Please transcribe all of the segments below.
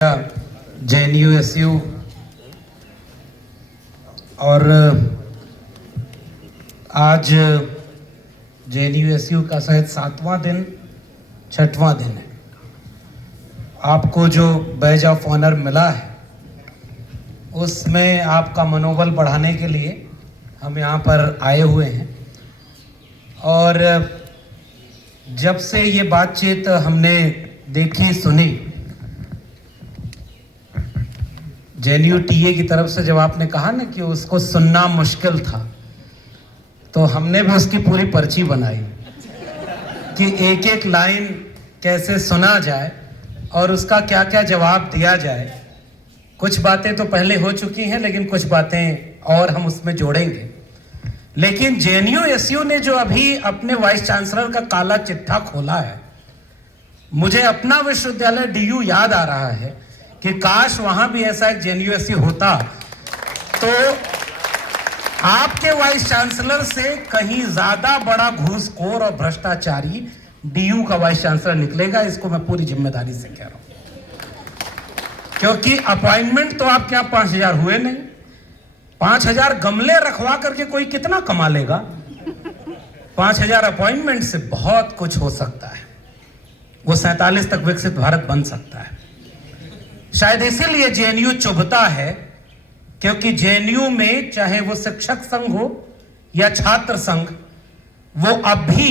JNU-SU और आज JNU-SU का शायद 7वां दिन 6वां दिन है। आपको जो बैज ऑफ ऑनर मिला है उसमें आपका मनोबल बढ़ाने के लिए हम यहाँ पर आए हुए हैं। और जब से ये बातचीत हमने देखी सुनी, JNU-TA की तरफ से जब आपने कहा ना कि उसको सुनना मुश्किल था, तो हमने भी उसकी पूरी पर्ची बनाई कि एक एक लाइन कैसे सुना जाए और उसका क्या क्या जवाब दिया जाए। कुछ बातें तो पहले हो चुकी हैं, लेकिन कुछ बातें और हम उसमें जोड़ेंगे। लेकिन JNU-SU ने जो अभी अपने वाइस चांसलर का काला चिट्ठा खोला है, मुझे अपना विश्वविद्यालय DU याद आ रहा है कि काश वहां भी ऐसा एक JNU-SU होता तो आपके वाइस चांसलर से कहीं ज्यादा बड़ा घूसखोर और भ्रष्टाचारी DU का वाइस चांसलर निकलेगा। इसको मैं पूरी जिम्मेदारी से कह रहा हूं, क्योंकि अपॉइंटमेंट तो आपके यहाँ 5000 हुए नहीं। 5000 गमले रखवा करके कोई कितना कमा लेगा? 5000 अपॉइंटमेंट से बहुत कुछ हो सकता है। वो 47 तक विकसित भारत बन सकता है। शायद इसीलिए JNU चुभता है, क्योंकि JNU में चाहे वो शिक्षक संघ हो या छात्र संघ, वो अब भी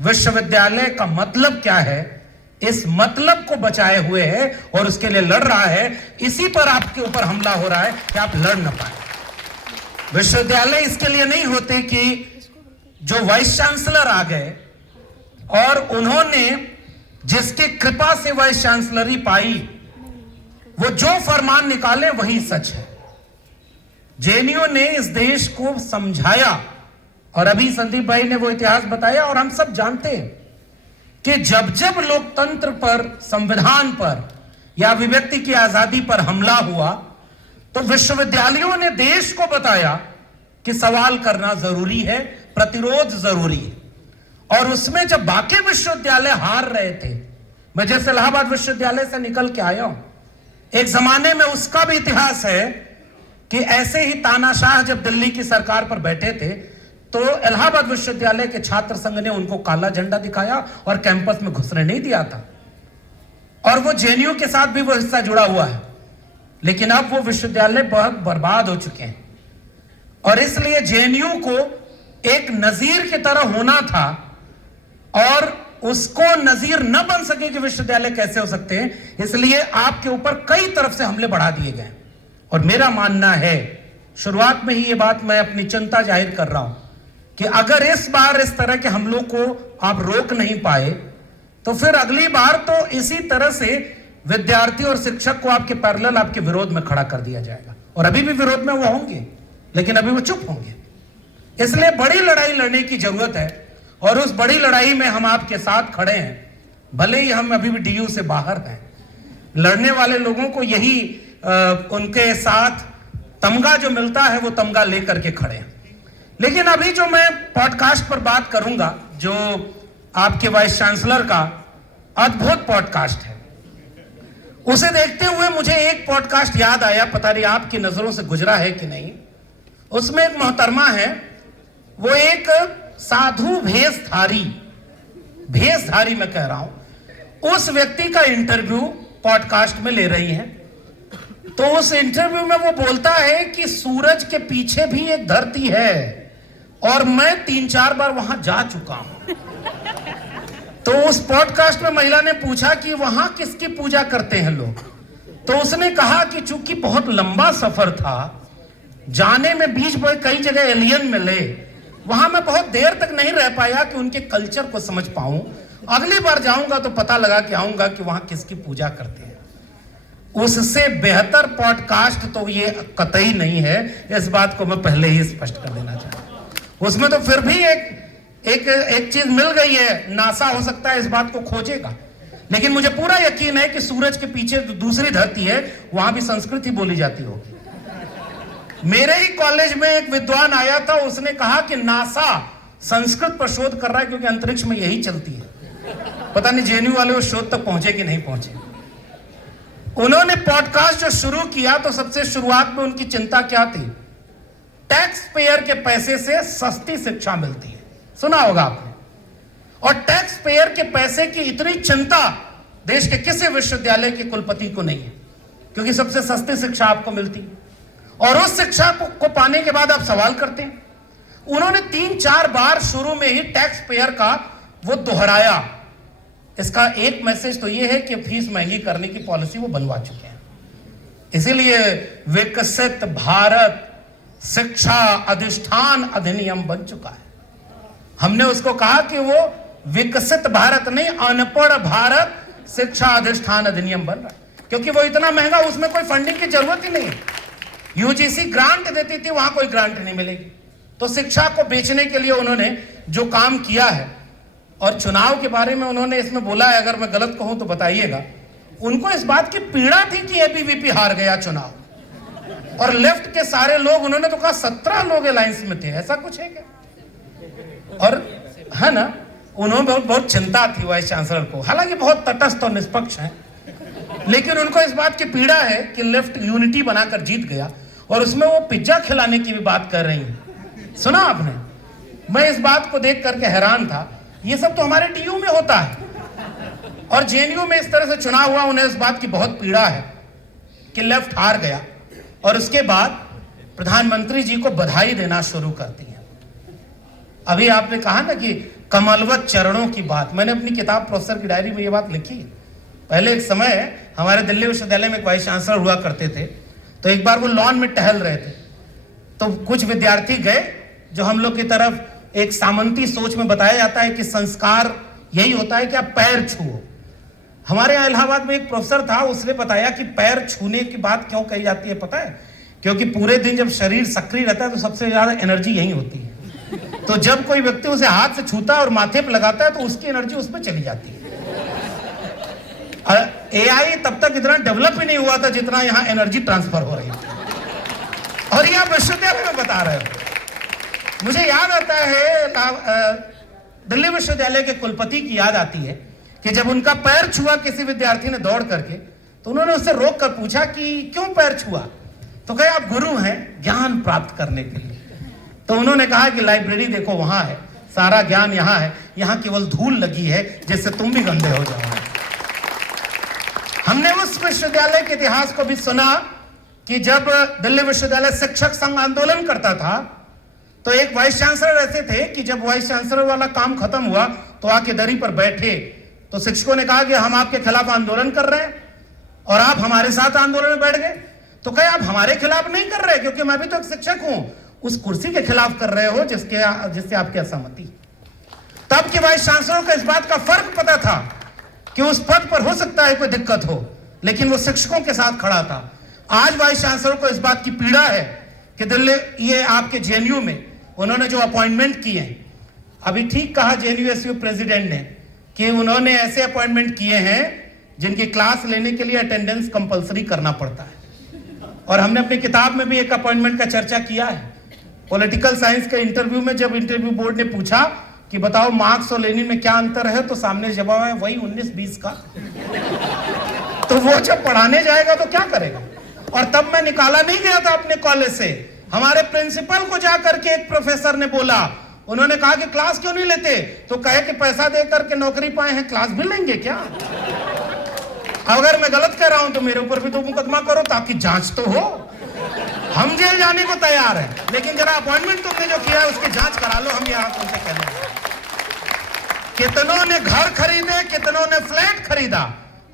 विश्वविद्यालय का मतलब क्या है, इस मतलब को बचाए हुए है और उसके लिए लड़ रहा है। इसी पर आपके ऊपर हमला हो रहा है कि आप लड़ ना पाए। विश्वविद्यालय इसके लिए नहीं होते कि जो वाइस चांसलर आ गए और उन्होंने जिसकी कृपा से वाइस चांसलरी पाई, वो जो फरमान निकाले वही सच है। JNU ने इस देश को समझाया, और अभी संदीप भाई ने वो इतिहास बताया और हम सब जानते हैं कि जब जब लोकतंत्र पर, संविधान पर या अभिव्यक्ति की आजादी पर हमला हुआ, तो विश्वविद्यालयों ने देश को बताया कि सवाल करना जरूरी है, प्रतिरोध जरूरी है। और उसमें जब बाकी विश्वविद्यालय हार रहे थे, मैं जैसे इलाहाबाद विश्वविद्यालय से निकल के आया हूं, एक जमाने में उसका भी इतिहास है कि ऐसे ही तानाशाह जब दिल्ली की सरकार पर बैठे थे, तो इलाहाबाद विश्वविद्यालय के छात्र संघ ने उनको काला झंडा दिखाया और कैंपस में घुसने नहीं दिया था। और वो JNU के साथ भी वो हिस्सा जुड़ा हुआ है। लेकिन अब वो विश्वविद्यालय बहुत बर्बाद हो चुके हैं, और इसलिए JNU को एक नजीर की तरह होना था, और उसको नजीर न बन सके कि विश्वविद्यालय कैसे हो सकते हैं, इसलिए आपके ऊपर कई तरफ से हमले बढ़ा दिए गए। और मेरा मानना है, शुरुआत में ही ये बात मैं अपनी चिंता जाहिर कर रहा हूं, कि अगर इस बार इस तरह के हमलों को आप रोक नहीं पाए, तो फिर अगली बार तो इसी तरह से विद्यार्थी और शिक्षक को आपके पैरेलल, आपके विरोध में खड़ा कर दिया जाएगा। और अभी भी विरोध में वो होंगे, लेकिन अभी वो चुप होंगे। इसलिए बड़ी लड़ाई लड़ने की जरूरत है, और उस बड़ी लड़ाई में हम आपके साथ खड़े हैं। भले ही हम अभी भी DU से बाहर हैं, लड़ने वाले लोगों को यही उनके साथ तमगा जो मिलता है वो तमगा लेकर के खड़े हैं। लेकिन अभी जो मैं पॉडकास्ट पर बात करूंगा, जो आपके वाइस चांसलर का अद्भुत पॉडकास्ट है, उसे देखते हुए मुझे एक पॉडकास्ट याद आया, पता नहीं आपकी नजरों से गुजरा है कि नहीं। उसमें एक मोहतरमा है, वो एक साधु भेषधारी मैं कह रहा हूं, उस व्यक्ति का इंटरव्यू पॉडकास्ट में ले रही हैं। तो उस इंटरव्यू में वो बोलता है कि सूरज के पीछे भी एक धरती है, और मैं 3-4 बार वहां जा चुका हूं। तो उस पॉडकास्ट में महिला ने पूछा कि वहां किसकी पूजा करते हैं लोग? तो उसने कहा कि चूंकि बहुत लंबा सफर था, जाने में बीच में कई जगह एलियन मिले, वहां मैं बहुत देर तक नहीं रह पाया कि उनके कल्चर को समझ पाऊं। अगली बार जाऊंगा तो पता लगा कि आऊंगा कि वहां किसकी पूजा करते हैं। उससे बेहतर पॉडकास्ट तो ये कतई नहीं है, इस बात को मैं पहले ही स्पष्ट कर देना चाहता हूं। उसमें तो फिर भी एक चीज मिल गई है, नासा हो सकता है इस बात को खोजेगा, लेकिन मुझे पूरा यकीन है कि सूरज के पीछे दूसरी धरती है, वहां भी संस्कृत ही बोली जाती होगी। मेरे ही कॉलेज में एक विद्वान आया था, उसने कहा कि नासा संस्कृत पर शोध कर रहा है, क्योंकि अंतरिक्ष में यही चलती है। पता नहीं JNU वाले उस शोध तक पहुंचे कि नहीं पहुंचे। उन्होंने पॉडकास्ट जो शुरू किया तो सबसे शुरुआत में उनकी चिंता क्या थी? टैक्स पेयर के पैसे से सस्ती शिक्षा मिलती है, सुना होगा आपने। और टैक्स पेयर के पैसे की इतनी चिंता देश के किसी विश्वविद्यालय के कुलपति को नहीं है, क्योंकि सबसे सस्ती शिक्षा आपको मिलती है। और उस शिक्षा को पाने के बाद आप सवाल करते हैं। उन्होंने 3-4 बार शुरू में ही टैक्स पेयर का वो दोहराया। इसका एक मैसेज तो ये है कि फीस महंगी करने की पॉलिसी वो बनवा चुके हैं। इसीलिए विकसित भारत शिक्षा अधिष्ठान अधिनियम बन चुका है। हमने उसको कहा कि वो विकसित भारत नहीं, अनपढ़ भारत शिक्षा अधिष्ठान अधिनियम बन रहा है, क्योंकि वो इतना महंगा, उसमें कोई फंडिंग की जरूरत ही नहीं है। यूजीसी ग्रांट देती थी, वहां कोई ग्रांट नहीं मिलेगी। तो शिक्षा को बेचने के लिए उन्होंने जो काम किया है, और चुनाव के बारे में उन्होंने इसमें बोला है, अगर मैं गलत कहूं तो बताइएगा, उनको इस बात की पीड़ा थी कि एबीवीपी हार गया चुनाव, और लेफ्ट के सारे लोग, उन्होंने तो कहा 17 लोग अलायंस में थे, ऐसा कुछ है क्या? और है ना, उन्होंने बहुत चिंता थी वाइस चांसलर को, हालांकि बहुत तटस्थ और निष्पक्ष हैं, लेकिन उनको इस बात की पीड़ा है कि लेफ्ट यूनिटी बनाकर जीत गया, और उसमें वो पिज्जा खिलाने की भी बात कर रही हैं। सुना आपने? मैं इस बात को देख करके हैरान था। ये सब तो हमारे टीयू में होता है, और जेएनयू में इस तरह से चुनाव हुआ। उन्हें इस बात की बहुत पीड़ा है कि लेफ्ट हार गया, और उसके बाद प्रधानमंत्री जी को बधाई देना शुरू करती हैं। अभी आपने कहा ना कि कमलवत चरणों की बात, मैंने अपनी किताब प्रोफेसर की डायरी में ये बात लिखी है। पहले एक समय हमारे दिल्ली विश्वविद्यालय में एक वाइस चांसलर हुआ करते थे, तो एक बार वो लॉन में टहल रहे थे, तो कुछ विद्यार्थी गए, जो हम लोग की तरफ एक सामंती सोच में बताया जाता है कि संस्कार यही होता है कि आप पैर छुओ। हमारे यहाँ इलाहाबाद में एक प्रोफेसर था, उसने बताया कि पैर छूने की बात क्यों कही जाती है पता है? क्योंकि पूरे दिन जब शरीर सक्रिय रहता है तो सबसे ज्यादा एनर्जी यही होती है। तो जब कोई व्यक्ति उसे हाथ से छूता है और माथे पे लगाता है तो उसकी एनर्जी उसमें चली जाती है। एआई तब तक इतना डेवलप ही नहीं हुआ था जितना यहाँ एनर्जी ट्रांसफर हो रही है। और ये आप विश्वविद्यालय में बता रहे हो। मुझे याद आता है, दिल्ली विश्वविद्यालय के कुलपति की याद आती है कि जब उनका पैर छुआ किसी विद्यार्थी ने दौड़ करके, तो उन्होंने उससे रोक कर पूछा कि क्यों पैर छुआ? तो कहे आप गुरु हैं ज्ञान प्राप्त करने के लिए। तो उन्होंने कहा कि लाइब्रेरी देखो वहां है, सारा ज्ञान यहाँ है, यहाँ केवल धूल लगी है जिससे तुम भी गंदे हो जाओगे। हमने उस विश्वविद्यालय के इतिहास को भी सुना कि जब दिल्ली विश्वविद्यालय शिक्षक संघ आंदोलन करता था, तो एक वाइस चांसलर ऐसे थे कि जब वाइस चांसलर वाला काम खत्म हुआ तो आके दरी पर बैठे, तो शिक्षकों ने कहा कि हम आपके खिलाफ आंदोलन कर रहे हैं और आप हमारे साथ आंदोलन में बैठ गए। तो कहे आप हमारे खिलाफ नहीं कर रहे, क्योंकि मैं भी तो एक शिक्षक हूं, उस कुर्सी के खिलाफ कर रहे हो जिससे आपकी असहमति। तब के वाइस चांसलर को इस बात का फर्क पता था कि उस पद पर हो सकता है कोई दिक्कत हो, लेकिन वो शिक्षकों के साथ खड़ा था। आज वाइस चांसलर को इस बात की पीड़ा है कि दिल्ली, ये आपके जेएनयू में उन्होंने जो अपॉइंटमेंट किए हैं, अभी ठीक कहा जेएनयू प्रेसिडेंट ने कि उन्होंने ऐसे अपॉइंटमेंट किए हैं जिनकी क्लास लेने के लिए अटेंडेंस कंपलसरी करना पड़ता है। और हमने अपनी किताब में भी एक अपॉइंटमेंट का चर्चा किया है। पॉलिटिकल साइंस के इंटरव्यू में जब इंटरव्यू बोर्ड ने पूछा कि बताओ मार्क्स और लेनिन में क्या अंतर है, तो सामने जवाब है वही 19-20 का। तो वो जब पढ़ाने जाएगा तो क्या करेगा? और तब मैं निकाला नहीं गया था अपने कॉलेज से, हमारे प्रिंसिपल को जाकर के एक प्रोफेसर ने बोला, उन्होंने कहा कि क्लास क्यों नहीं लेते? तो कहे कि पैसा देकर के नौकरी पाए हैं, क्लास भी लेंगे क्या? अगर मैं गलत कह रहा हूं तो मेरे ऊपर भी तो मुकदमा करो, ताकि जांच तो हो। हम जेल जाने को तैयार हैं, लेकिन जरा अपॉइंटमेंट तुमने जो किया है उसकी जांच करा लो। हम यहां तुमसे कहना है, कितनों ने घर खरीदे, कितनों ने फ्लैट खरीदा,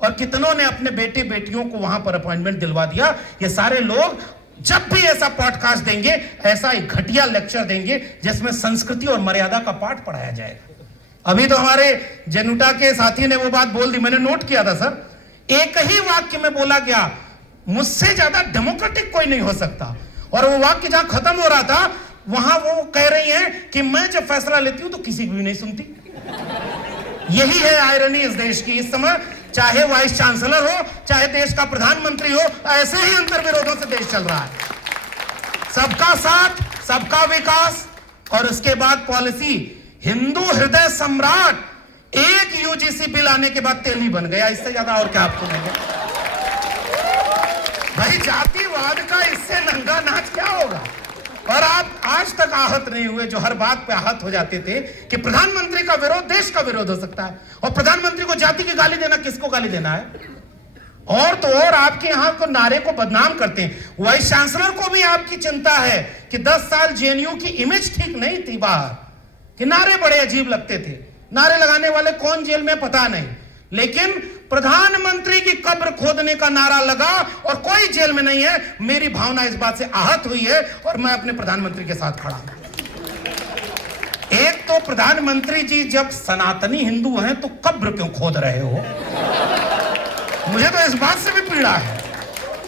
और कितनों ने अपने बेटे बेटियों को वहां पर अपॉइंटमेंट दिलवा दिया। ये सारे लोग जब भी ऐसा पॉडकास्ट देंगे, ऐसा एक घटिया लेक्चर देंगे जिसमें संस्कृति और मर्यादा का पाठ पढ़ाया जाएगा। अभी तो हमारे जनुटा के साथी ने वो बात बोल दी, मैंने नोट किया था सर, एक ही वाक्य में बोला गया, मुझसे ज्यादा डेमोक्रेटिक कोई नहीं हो सकता। और वो वाक्य जहां खत्म हो रहा था वहां वो कह रही हैं कि मैं जब फैसला लेती हूं तो किसी की भी नहीं सुनती। यही है आयरनी इस देश की। इस समय चाहे वाइस चांसलर हो, चाहे देश का प्रधानमंत्री हो, ऐसे ही अंतर्विरोधों से देश चल रहा है। सबका साथ, सबका विकास, और उसके बाद पॉलिसी हिंदू हृदय सम्राट। एक यूजीसी बिल आने के बाद तेल ही बन गया, इससे ज्यादा और क्या आपको नहीं है। भाई जातिवाद का इससे नंगा नाच क्या होगा? और आप आज तक आहत नहीं हुए, जो हर बात पे आहत हो जाते थे कि प्रधानमंत्री का विरोध देश का विरोध हो सकता है, और प्रधानमंत्री को जाति की गाली देना, किसको गाली देना है? और तो और आपके यहां को नारे को बदनाम करते हैं। वाइस चांसलर को भी आपकी चिंता है कि 10 साल जेएनयू की इमेज ठीक नहीं थी बाहर, कि नारे बड़े अजीब लगते थे। नारे लगाने वाले कौन जेल में पता नहीं, लेकिन प्रधानमंत्री की कब्र खोदने का नारा लगा और कोई जेल में नहीं है। मेरी भावना इस बात से आहत हुई है और मैं अपने प्रधानमंत्री के साथ खड़ा हूं। एक तो प्रधानमंत्री जी जब सनातनी हिंदू हैं तो कब्र क्यों खोद रहे हो? मुझे तो इस बात से भी पीड़ा है।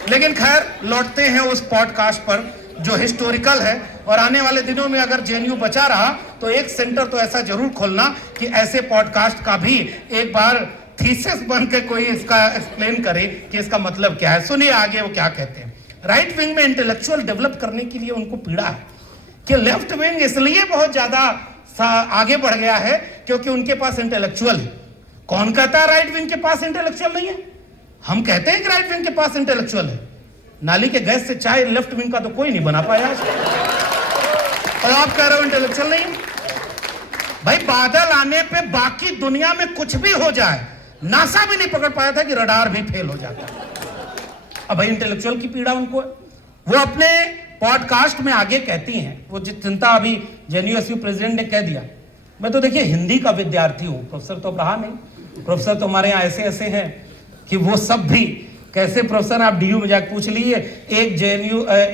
लेकिन खैर, लौटते हैं उस पॉडकास्ट पर जो हिस्टोरिकल है, और आने वाले दिनों में अगर जेएनयू बचा रहा तो एक सेंटर तो ऐसा जरूर खोलना कि ऐसे पॉडकास्ट का भी एक बार थीसिस बन के कोई इसका एक्सप्लेन करे कि इसका मतलब क्या है। सुनिए आगे वो क्या कहते हैं। राइट विंग में इंटेलेक्चुअल डेवलप करने के लिए उनको पीड़ा है कि लेफ्ट विंग इसलिए बहुत ज्यादा आगे बढ़ गया है क्योंकि उनके पास इंटेलेक्चुअल है। कौन कहता है राइट विंग के पास इंटेलेक्चुअल नहीं है? हम कहते हैं कि राइट विंग के पास इंटेलेक्चुअल है। नाली के गैस से चाय लेफ्ट विंग का तो कोई नहीं बना पाया आज, और आप कह रहे हो इंटेलेक्चुअल नहीं है। भाई बादल आने पे बाकी दुनिया में कुछ भी हो जाए, नासा भी नहीं पकड़ पाया था कि रडार भी फेल हो जाता। अब भाई इंटेलेक्चुअल की पीड़ा उनको है। वो अपने पॉडकास्ट में आगे कहती हैं, वो चिंता अभी जेएनयू प्रेसिडेंट ने कह दिया। मैं तो देखिए हिंदी का विद्यार्थी हूं, प्रोफेसर तो रहा नहीं। प्रोफेसर तो हमारे यहाँ ऐसे ऐसे हैं कि वो सब भी कैसे प्रोफेसर, आप डीयू में जाकर पूछ लीजिए।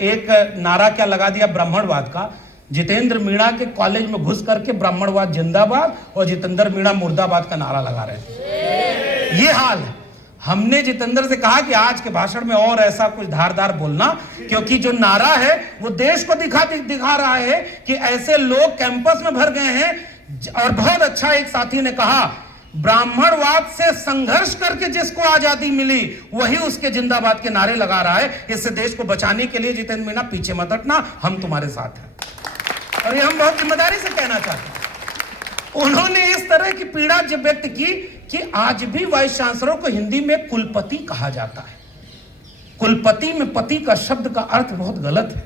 एक नारा क्या लगा दिया ब्राह्मणवाद का। जितेंद्र मीणा के कॉलेज में घुस करके ब्राह्मणवाद जिंदाबाद और जितेंद्र मीणा मुर्दाबाद का नारा लगा रहे थे। ये हाल है। हमने जितेंद्र से कहा कि आज के भाषण में और ऐसा कुछ धारदार बोलना, क्योंकि जो नारा है वो देश को दिखा रहा है कि ऐसे लोग कैंपस में भर गए हैं। और बहुत अच्छा एक साथी ने कहा, ब्राह्मणवाद से संघर्ष करके जिसको आजादी मिली वही उसके जिंदाबाद के नारे लगा रहा है। इससे देश को बचाने के लिए जितेंद्र मीणा पीछे मत हटना, हम तुम्हारे साथ हैं। और ये हम बहुत जिम्मेदारी से कहना चाहते हैं। उन्होंने इस तरह की पीड़ा जब व्यक्त की कि आज भी वाइस चांसलर को हिंदी में कुलपति कहा जाता है। कुलपति में पति का शब्द का अर्थ बहुत गलत है।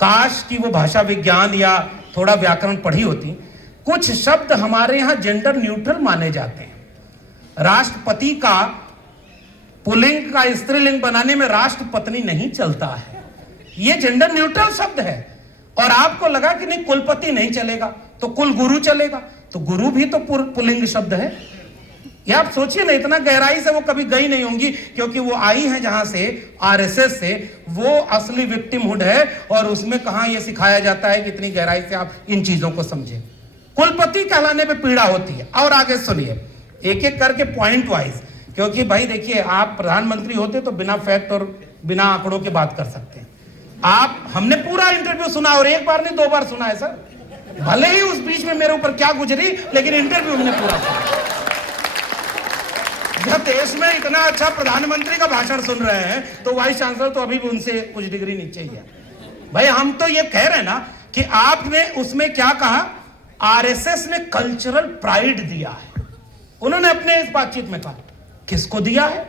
काश कि वो भाषा विज्ञान या थोड़ा व्याकरण पढ़ी होती। कुछ शब्द हमारे यहां जेंडर न्यूट्रल माने जाते हैं। राष्ट्रपति का पुल्लिंग का स्त्रीलिंग बनाने में राष्ट्रपत्नी नहीं चलता है, ये जेंडर न्यूट्रल शब्द है। और आपको लगा कि नहीं कुलपति नहीं चलेगा तो कुल गुरु चलेगा, तो गुरु भी तो पुल्लिंग शब्द है। ये आप सोचिए ना, इतना गहराई से वो कभी गई नहीं होंगी, क्योंकि वो आई है जहां से, आरएसएस से। वो असली विक्टिमहुड है और उसमें कहां ये सिखाया जाता है कि इतनी गहराई से आप इन चीजों को समझें। कुलपति कहलाने पे पीड़ा होती है। और आगे सुनिए एक एक करके पॉइंट वाइज, क्योंकि भाई देखिए आप प्रधानमंत्री होते तो बिना फैक्ट और बिना आंकड़ों के बात कर सकते हैं। हमने पूरा इंटरव्यू सुना, और एक बार नहीं 2 बार सुना है सर। भले ही उस बीच में मेरे ऊपर क्या गुजरी, लेकिन इंटरव्यू हमने पूरा सुना। जब देश में इतना अच्छा प्रधानमंत्री का भाषण सुन रहे हैं तो वाइस चांसलर तो अभी भी उनसे कुछ डिग्री नीचे ही है। भाई हम तो ये कह रहे हैं ना कि आपने उसमें क्या कहा, आरएसएस ने कल्चरल प्राइड दिया है। उन्होंने अपने इस बातचीत में कहा, किसको दिया है?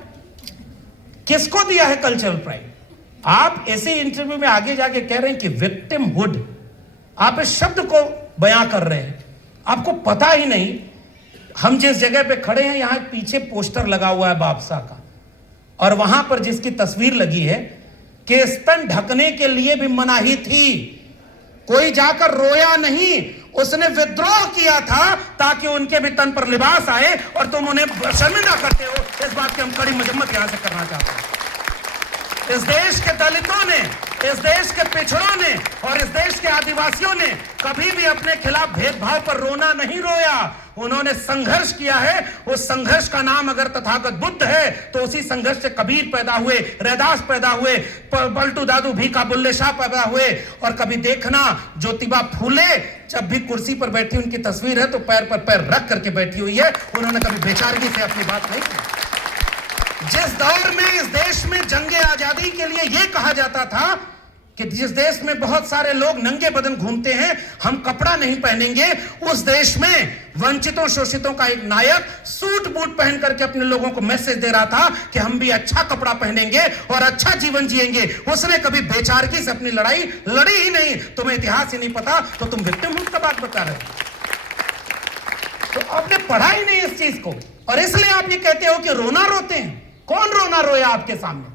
किसको दिया है कल्चरल प्राइड? आप ऐसे इंटरव्यू में आगे जाके कह रहे हैं कि विक्टिमहुड, आप इस शब्द को बयां कर रहे हैं। आपको पता ही नहीं हम जिस जगह पे खड़े हैं, यहां पीछे पोस्टर लगा हुआ है बापसा का, और वहां पर जिसकी तस्वीर लगी है कि स्तन ढकने के लिए भी मनाही थी। कोई जाकर रोया नहीं, उसने विद्रोह किया था ताकि उनके भी तन पर लिबास आए, और तुम उन्हें शर्मिंदा करते हो। इस बात की हम कड़ी मजम्मत यहां से करना चाहते हैं। इस देश के दलितों ने, इस देश के पिछड़ों ने और इस देश के आदिवासियों ने कभी भी अपने खिलाफ भेदभाव पर रोना नहीं रोया। उन्होंने संघर्ष किया है। उस संघर्ष का नाम अगर तथागत बुद्ध है तो उसी संघर्ष से कबीर पैदा हुए, रैदास पैदा हुए, पलटू दादू भीखा बुल्ले शाह पैदा हुए। और कभी देखना ज्योतिबा फूले जब भी कुर्सी पर बैठी, उनकी तस्वीर है तो पैर पर पैर रख करके बैठी हुई है। उन्होंने कभी बेचारगी से अपनी बात नहीं की। जिस दौर में इस देश में जंगे आजादी के लिए यह कहा जाता था कि जिस देश में बहुत सारे लोग नंगे बदन घूमते हैं, हम कपड़ा नहीं पहनेंगे, उस देश में वंचितों शोषितों का एक नायक सूट बूट पहन करके अपने लोगों को मैसेज दे रहा था कि हम भी अच्छा कपड़ा पहनेंगे और अच्छा जीवन जिएंगे। उसने कभी बेचारगी से अपनी लड़ाई लड़ी ही नहीं। तुम्हें इतिहास ही नहीं पता तो तुम विक्टिमहुड का बात बता रहे हो। तो आपने पढ़ा ही नहीं इस चीज को, और इसलिए आप ये कहते हो कि रोना रोते हैं। कौन रोना रोया आपके सामने?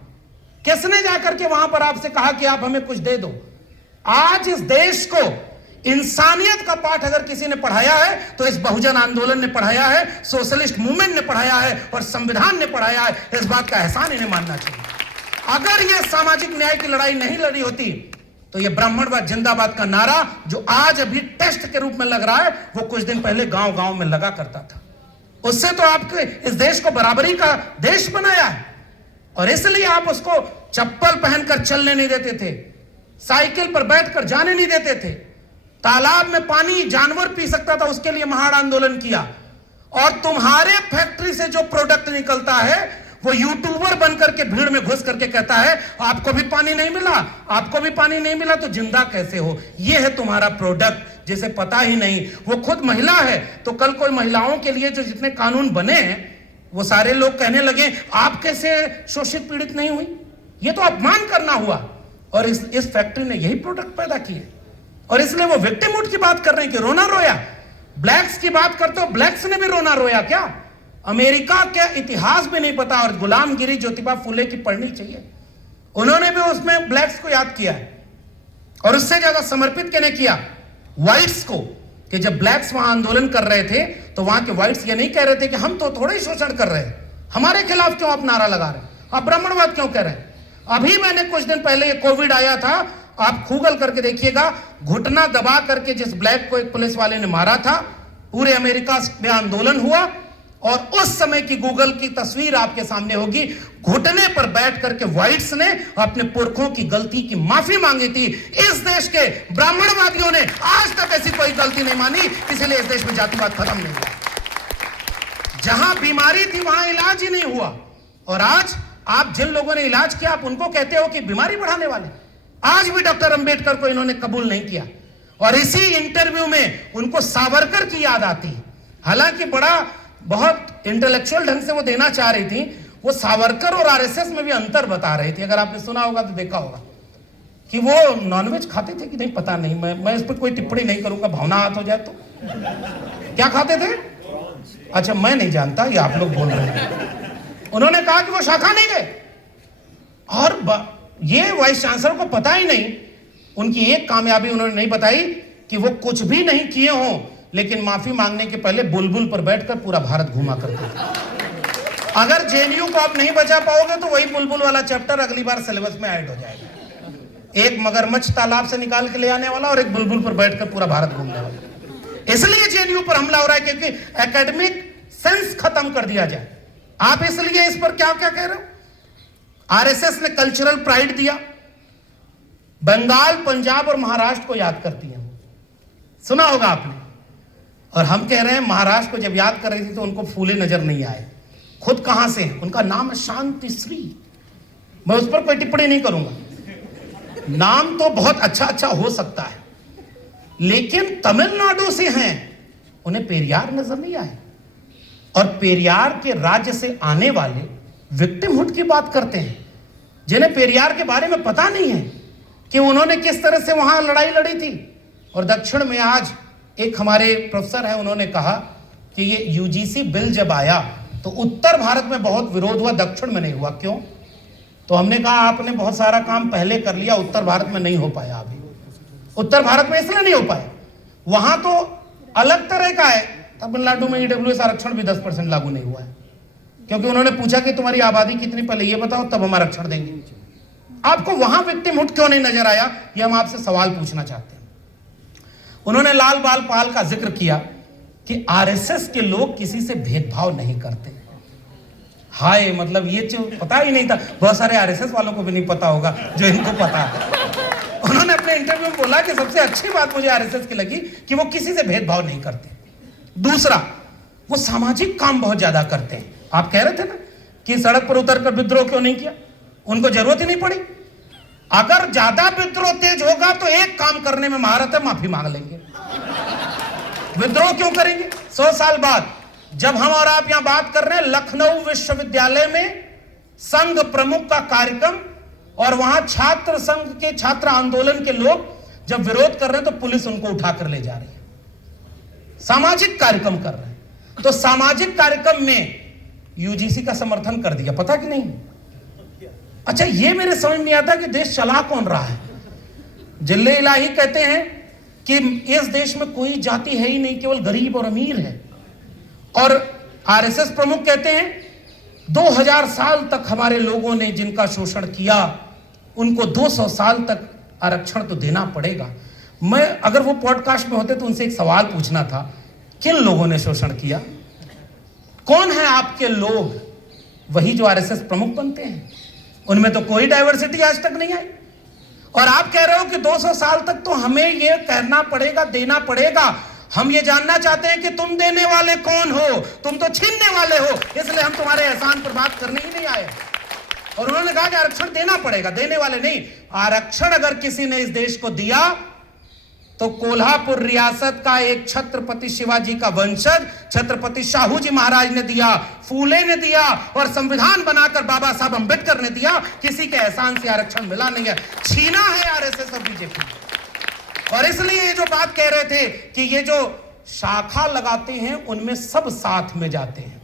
किसने जाकर के वहां पर आपसे कहा कि आप हमें कुछ दे दो? आज इस देश को इंसानियत का पाठ अगर किसी ने पढ़ाया है तो इस बहुजन आंदोलन ने पढ़ाया है, सोशलिस्ट मूवमेंट ने पढ़ाया है और संविधान ने पढ़ाया है। इस बात का एहसान इन्हें मानना चाहिए। अगर यह सामाजिक न्याय की लड़ाई नहीं लड़ी होती तो यह ब्राह्मणवाद जिंदाबाद का नारा जो आज अभी टेस्ट के रूप में लग रहा है, वो कुछ दिन पहले गांव गांव में लगा करता था। उससे तो आपके इस देश को बराबरी का देश बनाया है, और इसलिए आप उसको चप्पल पहनकर चलने नहीं देते थे, साइकिल पर बैठकर जाने नहीं देते थे, तालाब में पानी जानवर पी सकता था उसके लिए महाड़ आंदोलन किया। और तुम्हारे फैक्ट्री से जो प्रोडक्ट निकलता है वो यूट्यूबर बनकर के भीड़ में घुस करके कहता है आपको भी पानी नहीं मिला, आपको भी पानी नहीं मिला तो जिंदा कैसे हो। ये है तुम्हारा प्रोडक्ट, जिसे पता ही नहीं। वो खुद महिला है, तो कल कोई महिलाओं के लिए जो जितने कानून बने हैं वो सारे लोग कहने लगे आप कैसे शोषित पीड़ित नहीं हुई। ये तो अपमान करना हुआ। और इस फैक्ट्री ने यही प्रोडक्ट पैदा किए, और इसलिए वो विक्टिमहुड की बात कर रहे हैं कि रोना रोया। ब्लैक्स की बात करते हो, ब्लैक्स ने भी रोना रोया क्या? अमेरिका का इतिहास भी नहीं पता, और गुलामगिरी ज्योतिबा फुले की पढ़नी चाहिए। उन्होंने भी उसमें ब्लैक्स को याद किया है, और उससे ज्यादा समर्पित किसने किया? व्हाइट्स को। कि जब ब्लैक्स वहां आंदोलन कर रहे थे तो वहां के व्हाइट्स ये नहीं कह रहे थे कि हम तो थोड़े ही शोषण कर रहे हैं, हमारे खिलाफ क्यों आप नारा लगा रहे हैं, आप ब्राह्मणवाद क्यों कह रहे हैं। अभी मैंने कुछ दिन पहले ये कोविड आया था, आप गूगल करके देखिएगा, घुटना दबा करके जिस ब्लैक को एक पुलिस वाले ने मारा था, पूरे अमेरिका में आंदोलन हुआ, और उस समय की गूगल की तस्वीर आपके सामने होगी। घुटने पर बैठ करके व्हाइट्स ने अपने पुरखों की गलती की माफी मांगी थी। इस देश के ब्राह्मणवादियों ने आज तक ऐसी कोई गलती नहीं मानी, इसलिए इस देश में जातिवाद खत्म नहीं हुआ। जहां बीमारी थी वहां इलाज ही नहीं हुआ, और आज आप जिन लोगों ने इलाज किया आप उनको कहते हो कि बीमारी बढ़ाने वाले। आज भी डॉक्टर अंबेडकर को इन्होंने कबूल नहीं किया, और इसी इंटरव्यू में उनको सावरकर की याद आती है। हालांकि बहुत इंटेलेक्चुअल ढंग से वो देना चाह रही थी, वो सावरकर और आरएसएस में भी अंतर बता रही थी। अगर आपने सुना होगा तो देखा होगा कि वो नॉनवेज खाते थे कि नहीं पता नहीं, मैं इस पर कोई टिप्पणी नहीं करूंगा, भावना हाथ हो जाए तो। क्या खाते थे? अच्छा, मैं नहीं जानता, ये आप लोग बोल रहे हैं। उन्होंने कहा कि वो शाखा नहीं गए, और ये वाइस चांसलर को पता ही नहीं। उनकी एक कामयाबी उन्होंने नहीं बताई कि वो कुछ भी नहीं किए हों, लेकिन माफी मांगने के पहले बुलबुल पर बैठकर पूरा भारत घुमा करते थे। अगर जेएनयू को आप नहीं बचा पाओगे तो वही बुलबुल वाला चैप्टर अगली बार सिलेबस में ऐड हो जाएगा। एक मगरमच्छ तालाब से निकाल के ले आने वाला और एक बुलबुल पर बैठकर पूरा भारत घूमने वाला। इसलिए जेएनयू पर हमला हो रहा है क्योंकि एकेडमिक सेंस खत्म कर दिया जाए। आप इसलिए इस पर क्या क्या कह रहे हो? आरएसएस ने कल्चरल प्राइड दिया, बंगाल, पंजाब और महाराष्ट्र को याद करती है, सुना होगा आपने। और हम कह रहे हैं महाराष्ट्र को जब याद कर रही थी तो उनको फूले नजर नहीं आए। खुद कहां से हैं? उनका नाम है शांतिश्री। मैं उस पर कोई टिप्पणी नहीं करूंगा, नाम तो बहुत अच्छा अच्छा हो सकता है, लेकिन तमिलनाडु से हैं, उन्हें पेरियार नजर नहीं आए। और पेरियार के राज्य से आने वाले विक्टिमहुड की बात करते हैं, जिन्हें पेरियार के बारे में पता नहीं है कि उन्होंने किस तरह से वहां लड़ाई लड़ी थी। और दक्षिण में आज एक हमारे प्रोफेसर हैं, उन्होंने कहा कि ये यूजीसी बिल जब आया तो उत्तर भारत में बहुत विरोध हुआ, दक्षिण में नहीं हुआ। क्यों? तो हमने कहा आपने बहुत सारा काम पहले कर लिया, उत्तर भारत में नहीं हो पाया। अभी उत्तर भारत में इसलिए नहीं हो पाया, वहां तो अलग तरह का है। तमिलनाडु में ईडब्ल्यूएस आरक्षण भी 10% लागू नहीं हुआ है, क्योंकि उन्होंने पूछा कि तुम्हारी आबादी कितनी, पहले ये बताओ तब हम आरक्षण देंगे। आपको वहां विक्टिमहुड क्यों नहीं नजर आया, ये हम आपसे सवाल पूछना चाहते हैं। उन्होंने लाल बाल पाल का जिक्र किया कि आरएसएस के लोग किसी से भेदभाव नहीं करते। हाय, मतलब ये जो पता ही नहीं था, बहुत सारे आरएसएस वालों को भी नहीं पता होगा जो इनको पता है। उन्होंने अपने इंटरव्यू में बोला कि सबसे अच्छी बात मुझे आरएसएस की लगी कि वो किसी से भेदभाव नहीं करते। दूसरा, वो सामाजिक काम बहुत ज्यादा करते हैं। आप कह रहे थे ना कि सड़क पर उतरकर विद्रोह क्यों नहीं किया, उनको जरूरत ही नहीं पड़ी। अगर ज्यादा विद्रोह तेज होगा तो एक काम करने में महारत है, माफी मांग लेंगे। विद्रोह क्यों करेंगे? 100 साल बाद जब हम और आप यहां बात कर रहे हैं, लखनऊ विश्वविद्यालय में संघ प्रमुख का कार्यक्रम, और वहां छात्र संघ के छात्र आंदोलन के लोग जब विरोध कर रहे हैं तो पुलिस उनको उठाकर ले जा रही है। सामाजिक कार्यक्रम कर रहे हैं, तो सामाजिक कार्यक्रम में यूजीसी का समर्थन कर दिया, पता कि नहीं? अच्छा, ये मेरे समझ नहीं आता कि देश चला कौन रहा है। जिल्ले इलाही कहते हैं कि इस देश में कोई जाति है ही नहीं, केवल गरीब और अमीर है। और आरएसएस प्रमुख कहते हैं 2000 साल तक हमारे लोगों ने जिनका शोषण किया, उनको 200 साल तक आरक्षण तो देना पड़ेगा। मैं अगर वो पॉडकास्ट में होते तो उनसे एक सवाल पूछना था, किन लोगों ने शोषण किया? कौन है आपके लोग? वही जो आरएसएस प्रमुख बनते हैं। उनमें तो कोई डाइवर्सिटी आज तक नहीं आई। और आप कह रहे हो कि 200 साल तक तो हमें ये कहना पड़ेगा, देना पड़ेगा। हम ये जानना चाहते हैं कि तुम देने वाले कौन हो? तुम तो छीनने वाले हो, इसलिए हम तुम्हारे एहसान पर बात करने ही नहीं आए। और उन्होंने कहा कि आरक्षण देना पड़ेगा, देने वाले नहीं। आरक्षण अगर किसी ने इस देश को दिया तो कोल्हापुर रियासत का एक छत्रपति शिवाजी का वंशज छत्रपति शाहू जी महाराज ने दिया, फूले ने दिया, और संविधान बनाकर बाबा साहब अंबेडकर ने दिया। किसी के एहसान से आरक्षण मिला नहीं है, छीना है आरएसएस और बीजेपी। और इसलिए ये जो बात कह रहे थे कि ये जो शाखा लगाते हैं उनमें सब साथ में जाते हैं,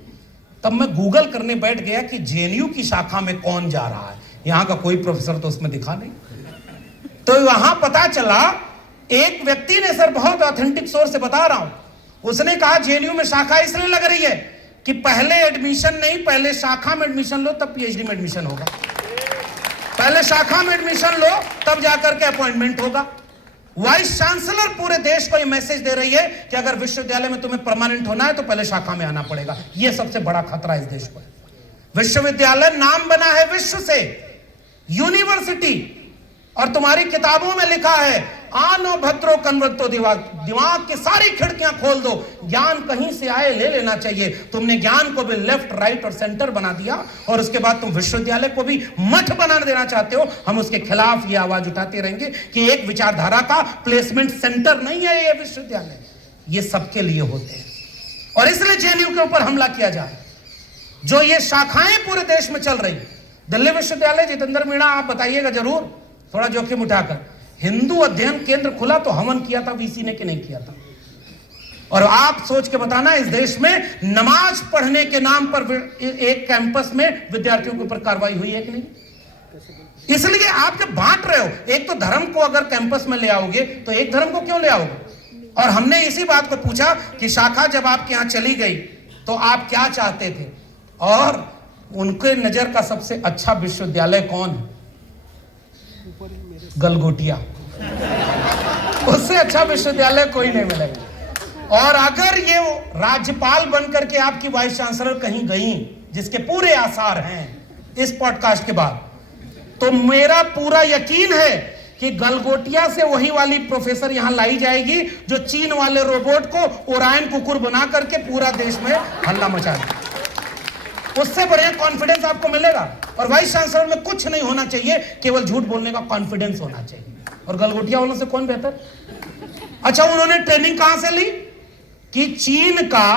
तब मैं गूगल करने बैठ गया कि जेएनयू की शाखा में कौन जा रहा है। यहां का कोई प्रोफेसर तो उसमें दिखा नहीं। तो वहां पता चला, एक व्यक्ति ने, सर बहुत ऑथेंटिक सोर्स से बता रहा हूं, उसने कहा जेएनयू में शाखा इसलिए लग रही है कि पहले एडमिशन नहीं, पहले शाखा में एडमिशन लो तब पीएचडी में एडमिशन होगा। पहले शाखा में एडमिशन लो तब जाकर के अपॉइंटमेंट होगा। वाइस चांसलर पूरे देश को यह मैसेज दे रही है कि अगर विश्वविद्यालय में तुम्हें परमानेंट होना है तो पहले शाखा में आना पड़ेगा। यह सबसे बड़ा खतरा इस देश को है। विश्वविद्यालय नाम बना है विश्व से, यूनिवर्सिटी, और तुम्हारी किताबों में लिखा है आनो भद्रो कन्वर्तो दिमाग, दिमाग की सारी खिड़कियां खोल दो, ज्ञान कहीं से आए ले लेना चाहिए। तुमने ज्ञान को भी लेफ्ट, राइट और सेंटर बना दिया, और उसके बाद तुम विश्वविद्यालय को भी मठ बना देना चाहते हो। हम उसके खिलाफ ये आवाज उठाते रहेंगे कि एक विचारधारा का प्लेसमेंट सेंटर नहीं है ये विश्वविद्यालय, ये सबके लिए होते हैं। और इसलिए जेएनयू के ऊपर हमला किया जाए। जो ये शाखाएं पूरे देश में चल रही, दिल्ली विश्वविद्यालय, जितेंद्र मीणा आप बताइएगा जरूर, थोड़ा जोखिम उठाकर, हिंदू अध्ययन केंद्र खुला तो हवन किया था वीसी ने कि नहीं किया था? और आप सोच के बताना, इस देश में नमाज पढ़ने के नाम पर एक कैंपस में विद्यार्थियों के ऊपर कार्रवाई हुई है कि नहीं? इसलिए आप जब बांट रहे हो, एक तो धर्म को अगर कैंपस में ले आओगे तो एक धर्म को क्यों ले आओगे? और हमने इसी बात को पूछा कि शाखा जब आपके यहां चली गई तो आप क्या चाहते थे, और उनके नजर का सबसे अच्छा विश्वविद्यालय कौन है? गलगोटिया। उससे अच्छा विश्वविद्यालय कोई नहीं मिलेगा। और अगर ये राज्यपाल बनकर के आपकी वाइस चांसलर कहीं गई, जिसके पूरे आसार हैं इस पॉडकास्ट के बाद, तो मेरा पूरा यकीन है कि गलगोटिया से वही वाली प्रोफेसर यहां लाई जाएगी जो चीन वाले रोबोट को ओरायन कुकुर बना करके पूरा देश में हल्ला मचा दे। उससे बढ़िया कॉन्फिडेंस आपको मिलेगा। और वाइस चांसलर में कुछ नहीं होना चाहिए, केवल झूठ बोलने का कॉन्फिडेंस होना चाहिए। और गलगोटिया वालों से कौन बेहतर? अच्छा, उन्होंने ट्रेनिंग कहां से ली कि चीन का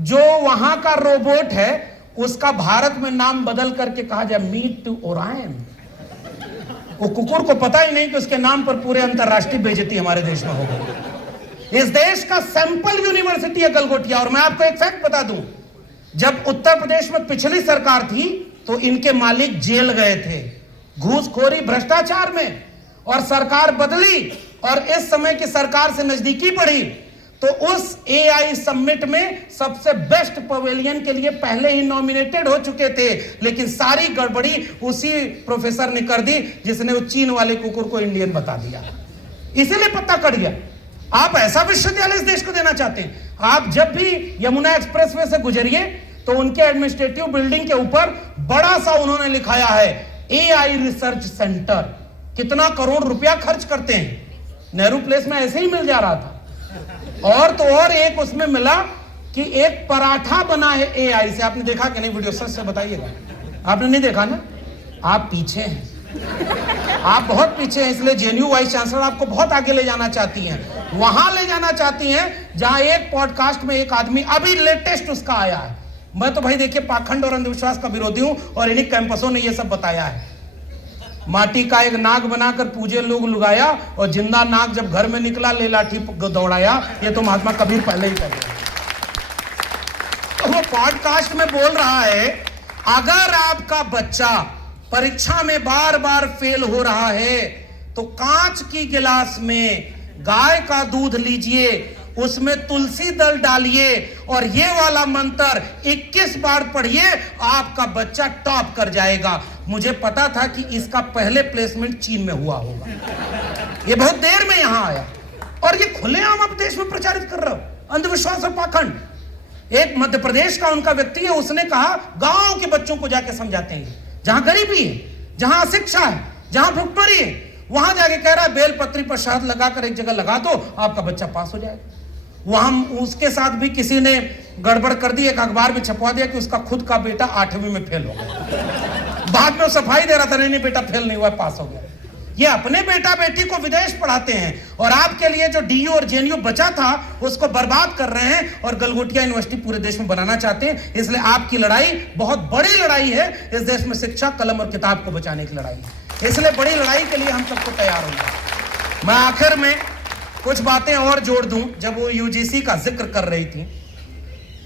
जो वहां का रोबोट है उसका भारत में नाम बदल करके कहा जाए मीट टू ओरायन। वो कुकुर को पता ही नहीं कि उसके नाम पर पूरे अंतरराष्ट्रीय बेइज्जती हमारे देश में हो गई। इस देश का सैंपल यूनिवर्सिटी है गलगोटिया। और मैं आपको एक फैक्ट बता दूं, जब उत्तर प्रदेश में पिछली सरकार थी तो इनके मालिक जेल गए थे घूसखोरी भ्रष्टाचार में, और सरकार बदली और इस समय की सरकार से नजदीकी बढ़ी तो उस एआई समिट में सबसे बेस्ट पवेलियन के लिए पहले ही नॉमिनेटेड हो चुके थे। लेकिन सारी गड़बड़ी उसी प्रोफेसर ने कर दी जिसने उस चीन वाले कुकुर को इंडियन बता दिया, इसीलिए पत्ता कट गया। आप ऐसा विश्वविद्यालय इस देश को देना चाहते हैं? आप जब भी यमुना एक्सप्रेसवे से गुजरिए तो उनके एडमिनिस्ट्रेटिव बिल्डिंग के ऊपर बड़ा सा उन्होंने लिखाया है एआई रिसर्च सेंटर। कितना करोड़ रुपया खर्च करते हैं। नेहरू प्लेस में ऐसे ही मिल जा रहा था। और तो और एक उसमें मिला कि एक पराठा बना है एआई से। आपने देखा कि नहीं वीडियो? सच से बताइएगा, आपने नहीं देखा ना? आप पीछे हैं। आप बहुत पीछे हैं, इसलिए जेएनयू वाइस चांसलर आपको बहुत आगे ले जाना चाहती हैं, वहां ले जाना चाहती हैं जहां एक पॉडकास्ट में एक आदमी अभी लेटेस्ट उसका आया है। मैं तो भाई देखिए पाखंड और अंधविश्वास का विरोधी हूं और इन्हीं कैंपसों ने यह सब बताया है। माटी का एक नाग बनाकर पूजे लोग लुगाया और जिंदा नाग जब घर में निकला ले लाठी दौड़ाया। ये तो महात्मा कबीर पहले ही कर गए। तो वो पॉडकास्ट में बोल रहा है, अगर आपका बच्चा परीक्षा में बार बार फेल हो रहा है तो कांच की गिलास में गाय का दूध लीजिए, उसमें तुलसी दल डालिए और ये वाला मंत्र 21 बार पढ़िए, आपका बच्चा टॉप कर जाएगा। मुझे पता था कि इसका पहले प्लेसमेंट चीन में हुआ होगा, ये बहुत देर में यहां आया और ये खुलेआम आप देश में प्रचारित कर रहे हो अंधविश्वास और पाखंड। एक मध्य प्रदेश का उनका व्यक्ति है, उसने कहा गांव के बच्चों को जाके समझाते हैं, जहां गरीबी है, जहां अशिक्षा है, जहां भुखमरी है, वहां जाके कह रहा है बेलपत्री पर शहद लगाकर एक जगह लगा दो, आपका बच्चा पास हो जाएगा। वहां उसके साथ भी किसी ने गड़बड़ कर दी, एक अखबार में छपवा दिया कि उसका खुद का बेटा 8वीं में फेल हो गया। बाद में वो सफाई दे रहा था, नहीं बेटा फेल नहीं हुआ, पास हो गया। ये अपने बेटा बेटी को विदेश पढ़ाते हैं और आपके लिए जो डीयू और जेएनयू बचा था उसको बर्बाद कर रहे हैं और गलगोटिया यूनिवर्सिटी पूरे देश में बनाना चाहते हैं। इसलिए आपकी लड़ाई बहुत बड़ी लड़ाई है, इस देश में शिक्षा, कलम और किताब को बचाने की लड़ाई है। इसलिए बड़ी लड़ाई के लिए हम सबको तैयार होंगे। मैं आखिर में कुछ बातें और जोड़ दूं। जब वो यूजीसी का जिक्र कर रही थी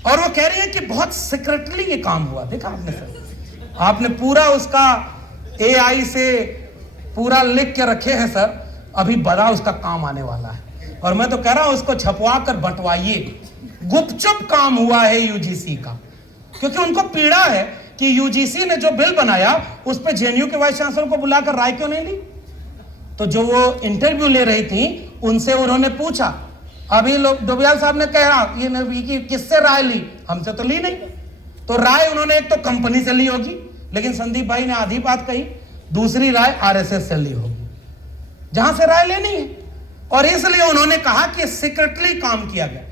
और वो कह रही है कि बहुत सीक्रेटली ये काम हुआ, देखा आपने सर, आपने पूरा उसका एआई से पूरा लिख के रखे हैं सर, अभी बड़ा उसका काम आने वाला है। और मैं तो कह रहा हूं उसको छपवा कर बंटवाइए। गुपचुप काम हुआ है यूजीसी का, क्योंकि उनको पीड़ा है कि यूजीसी ने जो बिल बनाया उस पर जेएनयू के वाइस चांसलर को बुलाकर राय क्यों नहीं ली। तो जो वो इंटरव्यू ले रही थी उनसे उन्होंने पूछा, अभी लोग डोबियाल साहब ने कहा ये किससे राय ली, हमसे तो ली नहीं। तो राय उन्होंने एक तो कंपनी से ली होगी, लेकिन संदीप भाई ने आधी बात कही, दूसरी राय आरएसएस से ली होगी, जहां से राय लेनी है। और इसलिए उन्होंने कहा कि सीक्रेटली काम किया गया,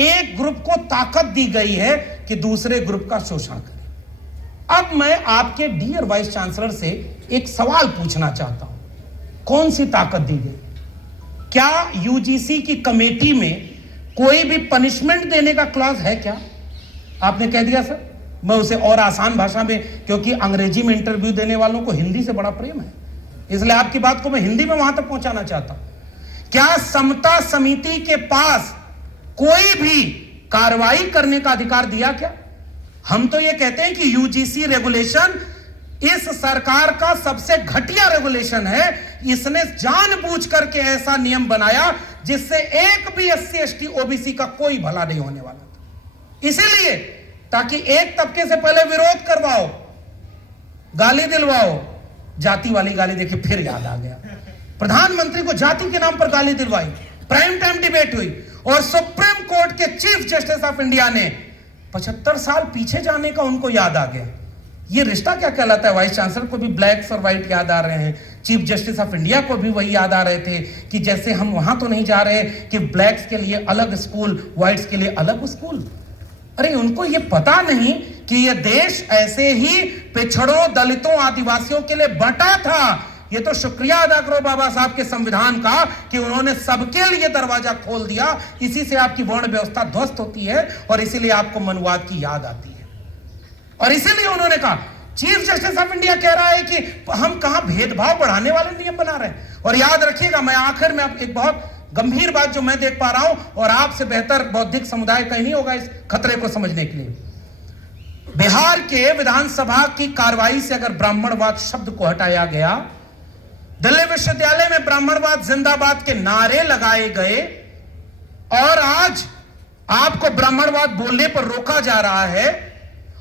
एक ग्रुप को ताकत दी गई है कि दूसरे ग्रुप का शोषण करे। अब मैं आपके डियर वाइस चांसलर से एक सवाल पूछना चाहता हूं, कौन सी ताकत दी गई? क्या यूजीसी की कमेटी में कोई भी पनिशमेंट देने का क्लॉज है क्या? आपने कह दिया सर, मैं उसे और आसान भाषा में, क्योंकि अंग्रेजी में इंटरव्यू देने वालों को हिंदी से बड़ा प्रेम है, इसलिए आपकी बात को मैं हिंदी में वहां तक पहुंचाना चाहता हूं। क्या समता समिति के पास कोई भी कार्रवाई करने का अधिकार दिया क्या? हम तो यह कहते हैं कि यूजीसी रेगुलेशन इस सरकार का सबसे घटिया रेगुलेशन है। इसने जानबूझ करके ऐसा नियम बनाया जिससे एक भी एससी एसटी ओबीसी का कोई भला नहीं होने वाला था, इसीलिए ताकि एक तबके से पहले विरोध करवाओ, गाली दिलवाओ। जाति वाली गाली देखिए फिर याद आ गया, प्रधानमंत्री को जाति के नाम पर गाली दिलवाई, प्राइम टाइम डिबेट हुई और सुप्रीम कोर्ट के चीफ जस्टिस ऑफ इंडिया ने 75 साल पीछे जाने का उनको याद आ गया। ये रिश्ता क्या कहलाता है? वाइस चांसलर को भी ब्लैक्स और व्हाइट याद आ रहे हैं, चीफ जस्टिस ऑफ इंडिया को भी वही याद आ रहे थे कि जैसे हम वहां तो नहीं जा रहे कि ब्लैक्स के लिए अलग स्कूल, व्हाइट्स के लिए अलग स्कूल। अरे उनको ये पता नहीं कि ये देश ऐसे ही पिछड़ों, दलितों, आदिवासियों के लिए बंटा था। ये तो शुक्रिया अदा करो बाबा साहब के संविधान का कि उन्होंने सबके लिए दरवाजा खोल दिया। इसी से आपकी वर्ण व्यवस्था ध्वस्त होती है और इसीलिए आपको मनुवाद की याद आती है। और इसीलिए उन्होंने कहा, चीफ जस्टिस ऑफ इंडिया कह रहा है कि हम कहां भेदभाव बढ़ाने वाले नियम बना रहे हैं। और याद रखिएगा, मैं आखिर में एक बहुत गंभीर बात जो मैं देख पा रहा हूं, और आपसे बेहतर बौद्धिक समुदाय कहीं नहीं होगा इस खतरे को समझने के लिए। बिहार के विधानसभा की कार्रवाई से अगर ब्राह्मणवाद शब्द को हटाया गया, दिल्ली विश्वविद्यालय में ब्राह्मणवाद जिंदाबाद के नारे लगाए गए और आज आपको ब्राह्मणवाद बोलने पर रोका जा रहा है,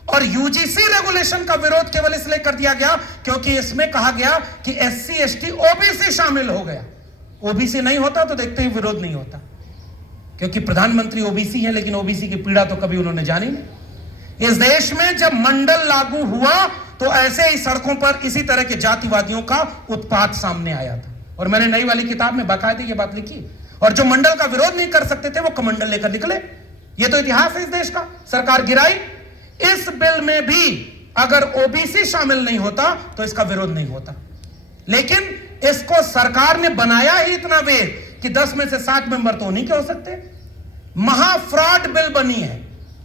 और यूजीसी रेगुलेशन का विरोध केवल इसलिए कर दिया गया क्योंकि इसमें कहा गया कि एससी एसटी ओबीसी शामिल हो गया। ओबीसी नहीं होता तो देखते ही विरोध नहीं होता, क्योंकि प्रधानमंत्री ओबीसी है, लेकिन ओबीसी की पीड़ा तो कभी उन्होंने जानी नहीं। इस देश में जब मंडल लागू हुआ तो ऐसे ही सड़कों पर इसी तरह के जातिवादियों का उत्पात सामने आया था, और मैंने नई वाली किताब में बाकायदे ये बात लिखी। और जो मंडल का विरोध नहीं कर सकते थे वो कमंडल लेकर निकले। ये तो इतिहास है इस देश का। सरकार गिराई। इस बिल में भी अगर ओबीसी शामिल नहीं होता तो इसका विरोध नहीं होता। लेकिन इसको सरकार ने बनाया ही इतना वेग कि 10 में से 7 मेंबर तो उन्हीं के हो सकते। महा फ्रॉड बिल बनी है।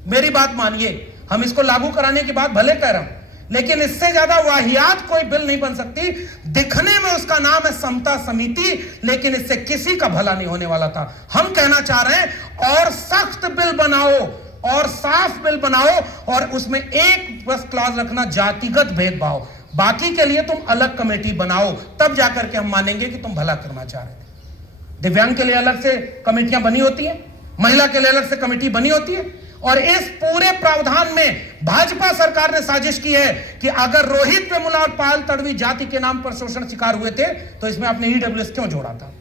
मेरी बात मानिए, हम इसको लागू कराने की बात भले कह रहा हूं, लेकिन इससे ज्यादा वाहियात कोई बिल नहीं बन सकती। दिखने में उसका नाम है समता समिति, लेकिन इससे किसी का भला नहीं होने वाला था। हम कहना चाह रहे हैं और सख्त बिल बनाओ और साफ बिल बनाओ और उसमें एक बस क्लॉज रखना, जातिगत भेदभाव। बाकी के लिए तुम अलग कमेटी बनाओ, तब जाकर के हम मानेंगे कि तुम भला करना चाह रहे थे। दिव्यांग के लिए अलग से कमेटियां बनी होती हैं, महिला के लिए अलग से कमेटी बनी होती है। और इस पूरे प्रावधान में भाजपा सरकार ने साजिश की है कि अगर रोहित वेमुला और पायल तड़वी जाति के नाम पर शोषण शिकार हुए थे तो इसमें आपने ईडब्ल्यूएस क्यों जोड़ा था?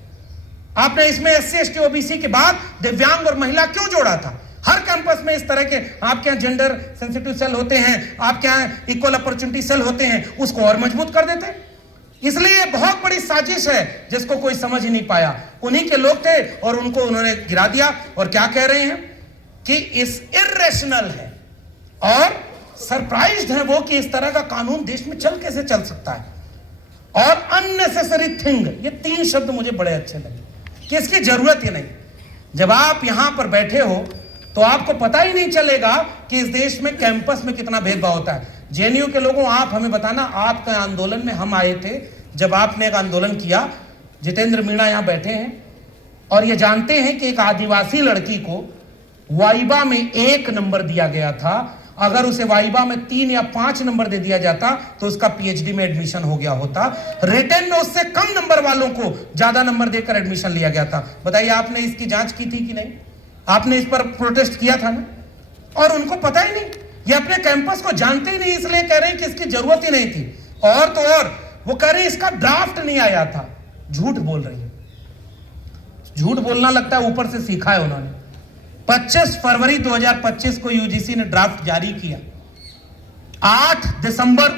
आपने इसमें एससी एसटी ओबीसी के बाद दिव्यांग और महिला क्यों जोड़ा था? हर कैंपस में इस तरह के आपके यहां जेंडर सेंसिटिव सेल होते हैं, आपके यहां इक्वल अपॉर्चुनिटी सेल होते हैं, उसको और मजबूत कर देते। इसलिए बहुत बड़ी साजिश है जिसको कोई समझ ही नहीं पाया। उन्हीं के लोग थे और उनको उन्होंने गिरा दिया। और क्या कह रहे हैं कि इस इर्रेशनल है और सरप्राइज्ड है वो कि इस तरह का कानून देश में कैसे चल सकता है। और अननेसेसरी थिंग, ये 3 शब्द मुझे बड़े अच्छे लगे कि इसकी जरूरत ही नहीं। जब आप यहां पर बैठे हो तो आपको पता ही नहीं चलेगा कि इस देश में कैंपस में कितना भेदभाव होता है। जेएनयू के लोगों, आप हमें बताना, आपके आंदोलन में हम आए थे जब आपने एक आंदोलन किया। जितेंद्र मीणा यहां बैठे हैं और ये जानते हैं कि एक आदिवासी लड़की को वाइबा में 1 नंबर दिया गया था। अगर उसे वाइबा में 3 या 5 नंबर दे दिया जाता तो उसका पीएचडी में एडमिशन हो गया होता। रिटन में उससे कम नंबर वालों को ज्यादा नंबर देकर एडमिशन लिया गया था। बताइए, आपने इसकी जांच की थी कि नहीं? आपने इस पर प्रोटेस्ट किया था ना? और उनको पता ही नहीं, ये अपने कैंपस को जानते ही नहीं, इसलिए कह रहे हैं कि इसकी जरूरत ही नहीं थी। और तो और वो कह रहे हैं इसका ड्राफ्ट नहीं आया था। झूठ बोल रही है। झूठ बोलना लगता है ऊपर से सीखा है उन्होंने। 25 फरवरी 2025 को यूजीसी ने ड्राफ्ट जारी किया। 8 दिसंबर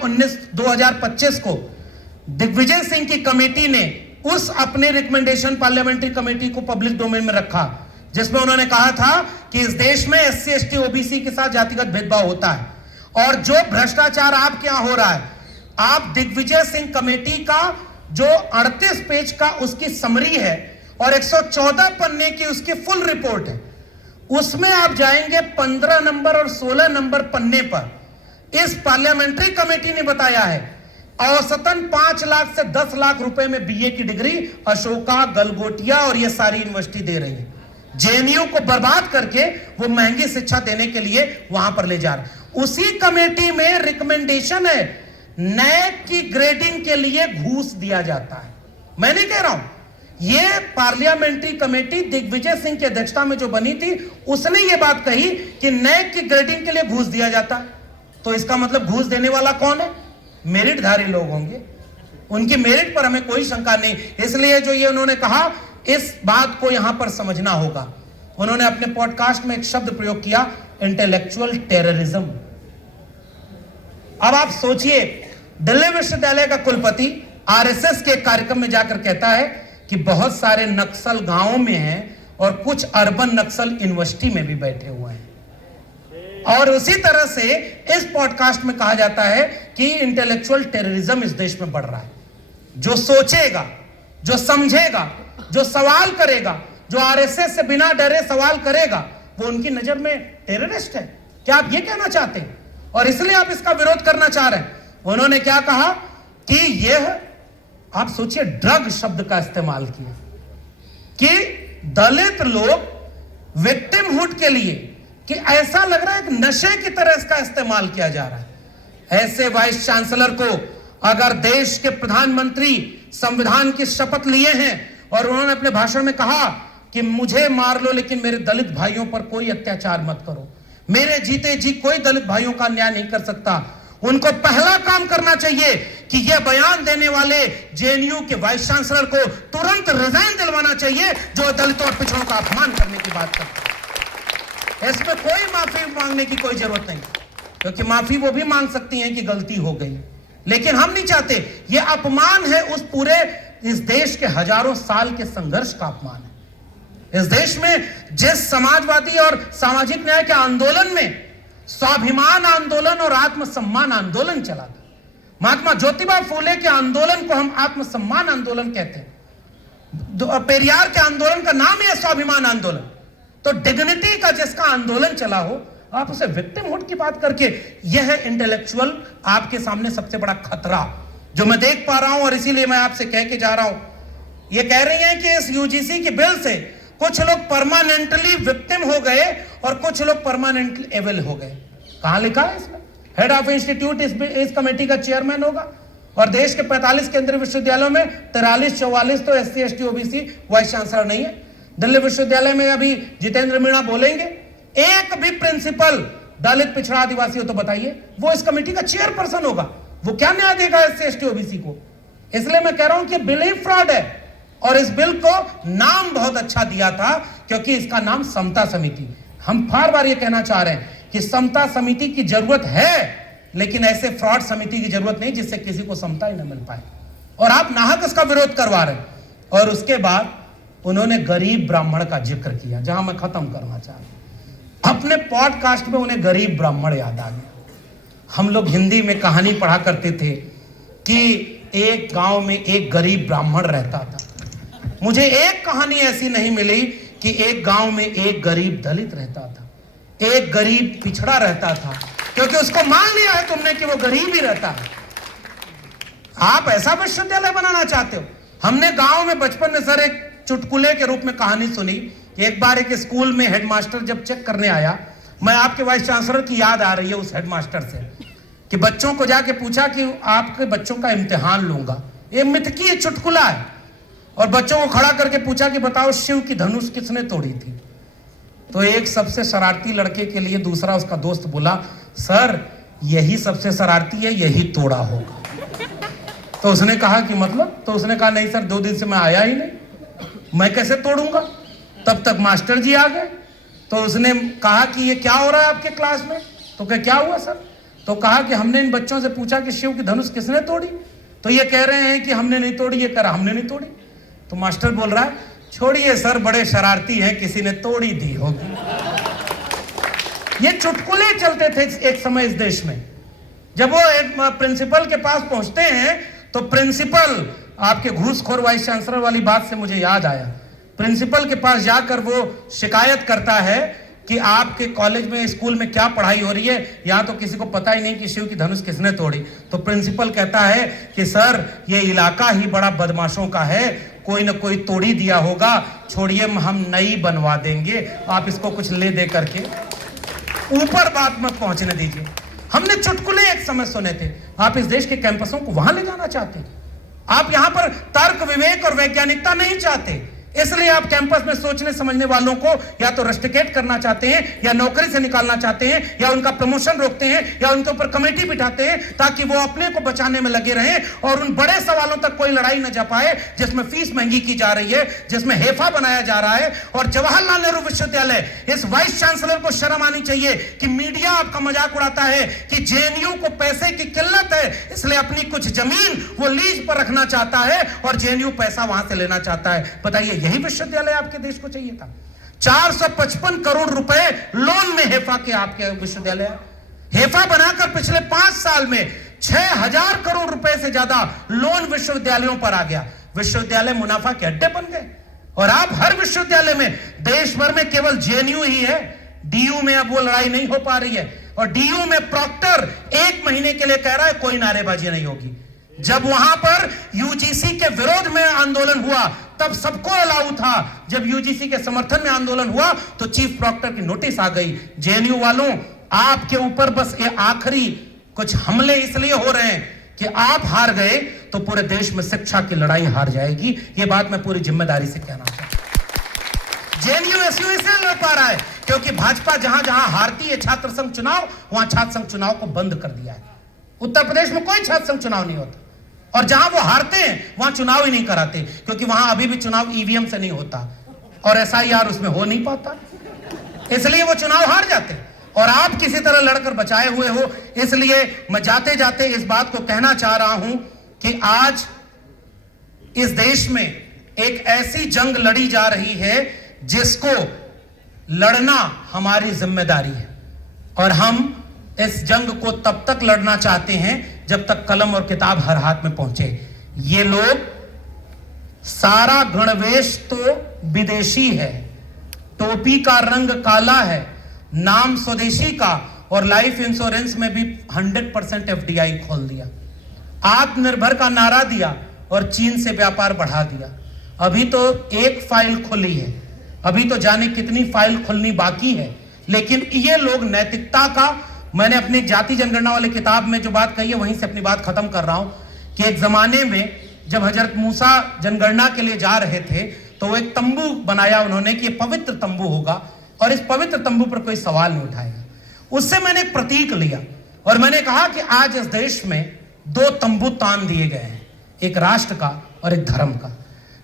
2025 को दिग्विजय सिंह की कमेटी ने उस अपने रिकमेंडेशन पार्लियामेंट्री कमेटी को पब्लिक डोमेन में रखा, जिसमें उन्होंने कहा था कि इस देश में एससी एसटी ओबीसी के साथ जातिगत भेदभाव होता है और जो भ्रष्टाचार आपके यहां हो रहा है, आप दिग्विजय सिंह कमेटी का जो 38 पेज का उसकी समरी है और 114 पन्ने की उसकी फुल रिपोर्ट है, उसमें आप जाएंगे 15 नंबर और 16 नंबर पन्ने पर। इस पार्लियामेंट्री कमेटी ने बताया है औसतन 5 लाख से 10 लाख रुपए में बीए की डिग्री अशोका, गलगोटिया और ये सारी यूनिवर्सिटी दे रही है। जेएनयू को बर्बाद करके वो महंगी शिक्षा देने के लिए वहां पर ले जा रहे हैं। उसी कमेटी में रिकमेंडेशन है नैक की ग्रेडिंग के लिए घूस दिया जाता है। मैं नहीं कह रहा हूं, ये पार्लियामेंट्री कमेटी दिग्विजय सिंह की अध्यक्षता में जो बनी थी उसने ये बात कही कि नैक की ग्रेडिंग के लिए घूस दिया जाता है। तो इसका मतलब घूस देने वाला कौन है? मेरिटधारी लोग होंगे। उनकी मेरिट पर हमें कोई शंका नहीं। इसलिए जो ये उन्होंने कहा, इस बात को यहां पर समझना होगा। उन्होंने अपने पॉडकास्ट में एक शब्द प्रयोग किया, इंटेलेक्चुअल टेररिज्म। अब आप सोचिए, दिल्ली विश्वविद्यालय का कुलपति आरएसएस के कार्यक्रम में जाकर कहता है कि बहुत सारे नक्सल गांवों में हैं और कुछ अर्बन नक्सल यूनिवर्सिटी में भी बैठे हुए हैं। और उसी तरह से इस पॉडकास्ट में कहा जाता है कि इंटेलेक्चुअल टेररिज्म इस देश में बढ़ रहा है। जो सोचेगा, जो समझेगा, जो सवाल करेगा, जो आरएसएस से बिना डरे सवाल करेगा, वो उनकी नजर में टेररिस्ट है। क्या आप ये कहना चाहते हैं? और इसलिए आप इसका विरोध करना चाह रहे हैं। उन्होंने क्या कहा कि यह, आप सोचिए, ड्रग शब्द का इस्तेमाल किया कि दलित लोग विक्टिमहुड के लिए, कि ऐसा लग रहा है कि नशे की तरह इसका इस्तेमाल किया जा रहा है। ऐसे वाइस चांसलर को अगर देश के प्रधानमंत्री संविधान की शपथ लिए हैं और उन्होंने अपने भाषण में कहा कि मुझे मार लो लेकिन मेरे दलित भाइयों पर कोई अत्याचार मत करो, मेरे जीते जी कोई दलित भाइयों का अन्याय नहीं कर सकता, उनको पहला काम करना चाहिए कि यह बयान देने वाले जेएनयू के वाइस चांसलर को तुरंत रिजाइन दिलवाना चाहिए जो दलितों और पिछड़ों का अपमान करने की बात करते हैं। इसमें कोई माफी मांगने की कोई जरूरत नहीं, क्योंकि माफी वो भी मांग सकती हैं कि गलती हो गई, लेकिन हम नहीं चाहते। यह अपमान है उस पूरे इस देश के हजारों साल के संघर्ष का अपमान है। इस देश में जिस समाजवादी और सामाजिक न्याय के आंदोलन में स्वाभिमान आंदोलन और आत्मसम्मान आंदोलन चला था, महात्मा ज्योतिबा फूले के आंदोलन को हम आत्मसम्मान आंदोलन कहते हैं। पेरियार के आंदोलन का नाम ही है स्वाभिमान आंदोलन। तो डिग्निटी का जिसका आंदोलन चला हो, आप उसे विक्टिमहुड की बात करके, यह है इंटेलेक्चुअल आपके सामने सबसे बड़ा खतरा जो मैं देख पा रहा हूं। और इसीलिए मैं आपसे कह के जा रहा हूं, ये कह रही हैं कि इस यूजीसी के बिल से कुछ लोग परमानेंटली विक्टिम हो गए और कुछ लोग परमानेंटली एविल हो गए। कहां लिखा है इसमें? हेड ऑफ इंस्टीट्यूट इस कमेटी का चेयरमैन होगा और देश के 45 केंद्रीय विश्वविद्यालयों में 43-44 तो SC ST OBC vice chancellor नहीं है। दिल्ली विश्वविद्यालय में अभी जितेंद्र मीणा बोलेंगे, एक भी प्रिंसिपल दलित पिछड़ा आदिवासी हो तो बताइए, वो इस कमेटी का चेयरपर्सन होगा। वो क्या न्याय देगा SC ST OBC को? इसलिए मैं कह रहा हूं कि बिल ही फ्रॉड है। और इस बिल को नाम बहुत अच्छा दिया था क्योंकि इसका नाम समता समिति। हम बार बार ये कहना चाह रहे हैं कि समता समिति की जरूरत है, लेकिन ऐसे फ्रॉड समिति की जरूरत नहीं जिससे किसी को समता ही न मिल पाए। और आप नाहक इसका विरोध करवा रहे हैं। और उसके बाद उन्होंने गरीब ब्राह्मण का जिक्र किया, जहां मैं खत्म करना चाह रहा हूं। अपने पॉडकास्ट में उन्हें गरीब ब्राह्मण याद आ गया। हम लोग हिंदी में कहानी पढ़ा करते थे कि एक गांव में एक गरीब ब्राह्मण रहता था। मुझे एक कहानी ऐसी नहीं मिली कि एक गांव में एक गरीब दलित रहता था, एक गरीब पिछड़ा रहता था, क्योंकि उसको मान लिया है तुमने कि वो गरीब ही रहता है। आप ऐसा विश्वविद्यालय बनाना चाहते हो? हमने गांव में बचपन में सर एक चुटकुले के रूप में कहानी सुनी कि एक बार एक स्कूल में हेडमास्टर जब चेक करने आया, मैं आपके वाइस चांसलर की याद आ रही है उस हेडमास्टर से, कि बच्चों को जाके पूछा कि आपके बच्चों का इम्तिहान लूंगा। ये मिथकी है, चुटकुला है। और बच्चों को खड़ा करके पूछा कि बताओ शिव की धनुष किसने तोड़ी थी? तो एक सबसे शरारती लड़के के लिए दूसरा उसका दोस्त बोला, सर यही सबसे शरारती है, यही तोड़ा होगा। तो उसने कहा कि मतलब? तो उसने कहा नहीं सर, 2 दिन से मैं आया ही नहीं, मैं कैसे तोड़ूंगा? तब तक मास्टर जी आ गए। तो उसने कहा कि ये क्या हो रहा है आपके क्लास में? तो क्या हुआ सर? तो कहा कि हमने इन बच्चों से पूछा कि शिव की धनुष किसने तोड़ी, तो ये कह रहे हैं कि हमने नहीं तोड़ी, ये कह रहा हमने नहीं तोड़ी। तो मास्टर बोल रहा है, छोड़िए सर, बड़े शरारती हैं, किसी ने तोड़ी दी होगी। ये चुटकुले चलते थे एक समय इस देश में। जब वो एक प्रिंसिपल के पास पहुंचते हैं तो प्रिंसिपल, आपके घूसखोर वाइस चांसलर वाली बात से मुझे याद आया, प्रिंसिपल के पास जाकर वो शिकायत करता है कि आपके कॉलेज में, स्कूल में क्या पढ़ाई हो रही है, यहाँ तो किसी को पता ही नहीं कि शिव की धनुष किसने तोड़ी। तो प्रिंसिपल कहता है कि सर ये इलाका ही बड़ा बदमाशों का है, कोई ना कोई तोड़ी दिया होगा, छोड़िए हम नई बनवा देंगे, आप इसको कुछ ले दे करके ऊपर बात मत पहुंचने दीजिए। हमने चुटकुले एक समय सुने थे। आप इस देश के कैंपसों को वहां ले जाना चाहते, आप यहां पर तर्क विवेक और वैज्ञानिकता नहीं चाहते, इसलिए आप कैंपस में सोचने समझने वालों को या तो रस्टिकेट करना चाहते हैं, या नौकरी से निकालना चाहते हैं, या उनका प्रमोशन रोकते हैं, या उनके ऊपर कमेटी बिठाते हैं ताकि वो अपने को बचाने में लगे रहें और उन बड़े सवालों तक कोई लड़ाई न जा पाए, जिसमें फीस महंगी की जा रही है, जिसमें हेफा बनाया जा रहा है। और जवाहरलाल नेहरू विश्वविद्यालय, इस वाइस चांसलर को शर्म आनी चाहिए कि मीडिया आपका मजाक उड़ाता है कि JNU को पैसे की किल्लत है, इसलिए अपनी कुछ जमीन वो लीज पर रखना चाहता है और JNU पैसा वहां से लेना चाहता है। बताइए, यही विश्वविद्यालय आपके देश को चाहिए था? 455 करोड़ रुपए लोन में हेफा के आपके विश्वविद्यालय, हेफा बनाकर पिछले 5 साल में 6000 करोड़ रुपए से ज्यादा लोन विश्वविद्यालयों पर आ गया। विश्वविद्यालय मुनाफा के अड्डे बन गए। और आप हर विश्वविद्यालय में, देश भर में केवल JNU ही है, DU में अब वो लड़ाई नहीं हो पा रही है। और DU में प्रॉक्टर 1 महीने के लिए कह रहा है कोई नारेबाजी नहीं होगी। जब वहां पर UGC के विरोध में आंदोलन हुआ तब सबको अलाउ था, जब UGC के समर्थन में आंदोलन हुआ तो चीफ प्रॉक्टर की नोटिस आ गई। JNU वालों, आपके ऊपर बस ये आखिरी कुछ हमले इसलिए हो रहे हैं कि आप हार गए तो पूरे देश में शिक्षा की लड़ाई हार जाएगी। ये बात मैं पूरी जिम्मेदारी से कहना चाहता हूं। JNU SU इसलिए लड़ पा रहा है क्योंकि भाजपा जहां जहां हारती है छात्र संघ चुनाव, वहां छात्र संघ चुनाव को बंद कर दिया है। उत्तर प्रदेश में कोई छात्र संघ चुनाव नहीं होता, और जहां वो हारते हैं वहां चुनाव ही नहीं कराते, क्योंकि वहां अभी भी चुनाव EVM से नहीं होता और SIR उसमें हो नहीं पाता, इसलिए वो चुनाव हार जाते हैं। और आप किसी तरह लड़कर बचाए हुए हो। इसलिए मैं जाते जाते इस बात को कहना चाह रहा हूं कि आज इस देश में एक ऐसी जंग लड़ी जा रही है जिसको लड़ना हमारी जिम्मेदारी है, और हम इस जंग को तब तक लड़ना चाहते हैं जब तक कलम और किताब हर हाथ में पहुंचे। ये लोग, सारा गणवेश तो विदेशी है, टोपी का रंग काला है, नाम स्वदेशी का, और लाइफ इंश्योरेंस में भी 100% FDI खोल दिया, आत्मनिर्भर का नारा दिया और चीन से व्यापार बढ़ा दिया। अभी तो एक फाइल खुली है, अभी तो जाने कितनी फाइल खुलनी बाकी है। लेकिन ये लोग नैतिकता का, मैंने अपनी जाति जनगणना वाली किताब में जो बात कही है वहीं से अपनी बात खत्म कर रहा हूं कि एक जमाने में जब हजरत मूसा जनगणना के लिए जा रहे थे तो वो एक तंबू बनाया उन्होंने कि ये पवित्र तंबू होगा और इस पवित्र तंबू पर कोई सवाल नहीं उठाएगा। उससे मैंने एक प्रतीक लिया और मैंने कहा कि आज इस देश में 2 तंबू तान दिए गए हैं, एक राष्ट्र का और एक धर्म का।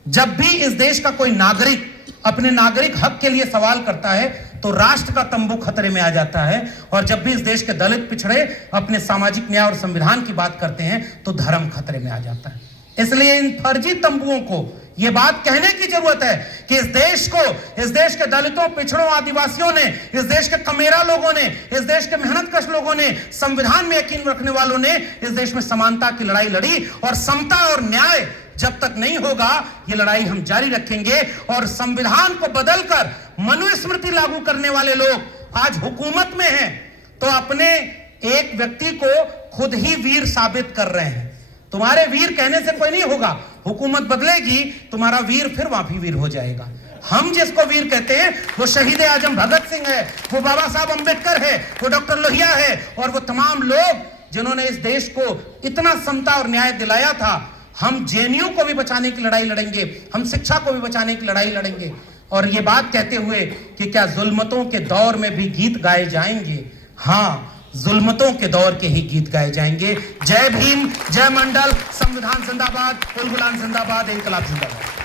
जब भी इस देश का कोई नागरिक अपने नागरिक हक के लिए सवाल करता है तो राष्ट्र का तंबू खतरे में आ जाता है, और जब भी इस देश के दलित पिछड़े अपने सामाजिक न्याय और संविधान की बात करते हैं तो धर्म खतरे में आ जाता है। इसलिए इन फर्जी तंबुओं को यह बात कहने की जरूरत है कि इस देश को, इस देश के दलितों, पिछड़ों, आदिवासियों ने, इस देश के कमेरा लोगों ने, इस देश के मेहनतकश लोगों ने, संविधान में यकीन रखने वालों ने इस देश में समानता की लड़ाई लड़ी, और समता और न्याय जब तक नहीं होगा ये लड़ाई हम जारी रखेंगे। और संविधान को बदलकर मनुस्मृति लागू करने वाले लोग आज हुकूमत में हैं तो अपने एक व्यक्ति को खुद ही वीर साबित कर रहे हैं। तुम्हारे वीर कहने से कोई नहीं होगा, हुकूमत बदलेगी, तुम्हारा वीर फिर वापी वीर हो जाएगा। हम जिसको वीर कहते हैं वो शहीद आजम भगत सिंह है, वो बाबा साहब अंबेडकर है, वो डॉक्टर लोहिया है, और वो तमाम लोग जिन्होंने इस देश को इतना समता और न्याय दिलाया था। हम जेएनयू को भी बचाने की लड़ाई लड़ेंगे, हम शिक्षा को भी बचाने की लड़ाई लड़ेंगे। और ये बात कहते हुए कि क्या जुल्मतों के दौर में भी गीत गाए जाएंगे? हाँ, जुल्मतों के दौर के ही गीत गाए जाएंगे। जय भीम, जय मंडल, संविधान जिंदाबाद, उल गुलाम जिंदाबाद, इंकलाब जिंदाबाद।